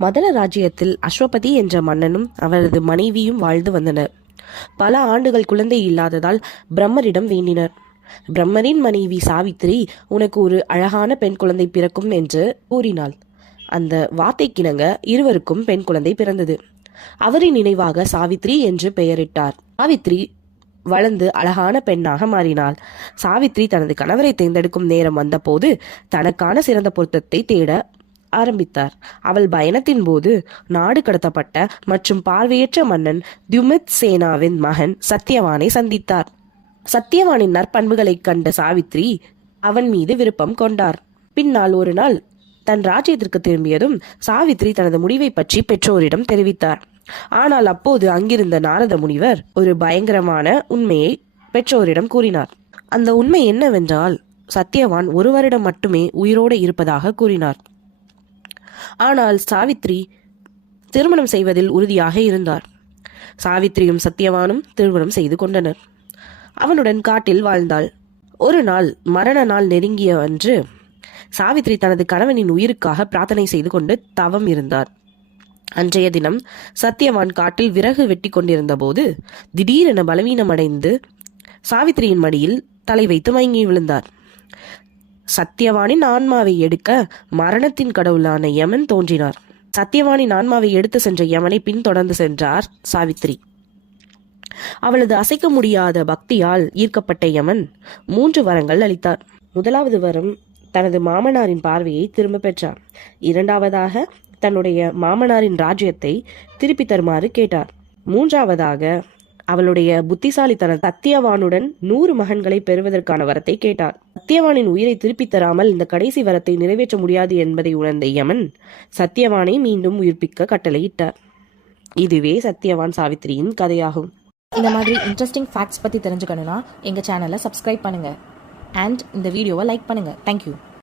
மதன ராஜ்யத்தில் அஸ்வபதி என்ற மன்னனும் அவரது மனைவியும் வாழ்ந்து வந்தனர். பல ஆண்டுகள் குழந்தை இல்லாததால் பிரம்மரிடம் வேண்டினர். பிரம்மரின் மனைவி சாவித்திரி உனக்கு ஒரு அழகான பெண் குழந்தை பிறக்கும் என்று கூறினாள். அந்த வார்த்தைக்கிணங்க இருவருக்கும் பெண் குழந்தை பிறந்தது. அவரின் நினைவாக சாவித்ரி என்று பெயரிட்டார். சாவித்ரி வளர்ந்து அழகான பெண்ணாக மாறினாள். சாவித்ரி தனது கணவரை தேர்ந்தெடுக்கும் நேரம் வந்தபோது தனக்கான சிறந்த பொருத்தத்தை தேட ஆரம்பித்தார். அவள் பயணத்தின் போது நாடு கடத்தப்பட்ட மற்றும் பார்வையற்ற மன்னன் தியுமித் சேனாவின் மகன் சத்யவானை சந்தித்தார். சத்யவானின் நற்பண்புகளைக் கண்ட சாவித்ரி அவன் மீது விருப்பம் கொண்டார். பின்னால் ஒரு நாள் தன் ராஜ்யத்திற்கு திரும்பியதும் சாவித்ரி தனது முடிவை பற்றி பெற்றோரிடம் தெரிவித்தார். ஆனால் அப்போது அங்கிருந்த நாரத முனிவர் ஒரு பயங்கரமான உண்மையை பெற்றோரிடம் கூறினார். அந்த உண்மை என்னவென்றால் சத்யவான் ஒரு வருடம் மட்டுமே உயிரோடு இருப்பதாக கூறினார். ஆனால் சாவித்ரி திருமணம் செய்வதில் உறுதியாக இருந்தார். சாவித்ரியும் சத்யவானும் திருமணம் செய்து கொண்டனர். அவனுடன் காட்டில் வாழ்ந்தாள். ஒரு நாள் மரண நாள் நெருங்கிய அன்று சாவித்ரி தனது கணவனின் உயிருக்காக பிரார்த்தனை செய்து கொண்டு தவம் இருந்தார். அன்றைய தினம் சத்யவான் காட்டில் விறகு வெட்டி கொண்டிருந்த போது திடீரென பலவீனமடைந்து சாவித்ரியின் மடியில் தலை வைத்து மயங்கி விழுந்தார். சத்யவானின் ஆன்மாவை எடுக்க மரணத்தின் கடவுளான யமன் தோன்றினார். சத்யவானின் ஆன்மாவை எடுத்து சென்ற யமனை பின்தொடர்ந்து சென்றார் சாவித்ரி அவளது அசைக்க முடியாத பக்தியால் ஈர்க்கப்பட்ட யமன் மூன்று வரங்கள் அளித்தார். முதலாவது வரம் தனது மாமனாரின் பார்வையை திரும்ப பெற்றார். இரண்டாவதாக தன்னுடைய மாமனாரின் ராஜ்யத்தை திருப்பி தருமாறு கேட்டார். மூன்றாவதாக அவளுடைய புத்திசாலித்தன சத்தியவானுடன் நூறு மகன்களை பெறுவதற்கான வரத்தை கேட்டார். சத்தியவானின் உயிரை திருப்பித் தராமல் இந்த கடைசி வரத்தை நிறைவேற்ற முடியாது என்பதை உணர்ந்த யமன் சத்தியவானை மீண்டும் உயிர்ப்பிக்க கட்டளையிட்டார். இதுவே சத்தியவான் சாவித்திரியின் கதையாகும். இந்த மாதிரி இன்ட்ரெஸ்டிங் ஃபேக்ட்ஸ் பற்றி தெரிஞ்சுக்கணுன்னா எங்கள் சேனலை சப்ஸ்கிரைப் பண்ணுங்கள் அண்ட் இந்த வீடியோவை லைக் பண்ணுங்கள் தேங்க்யூ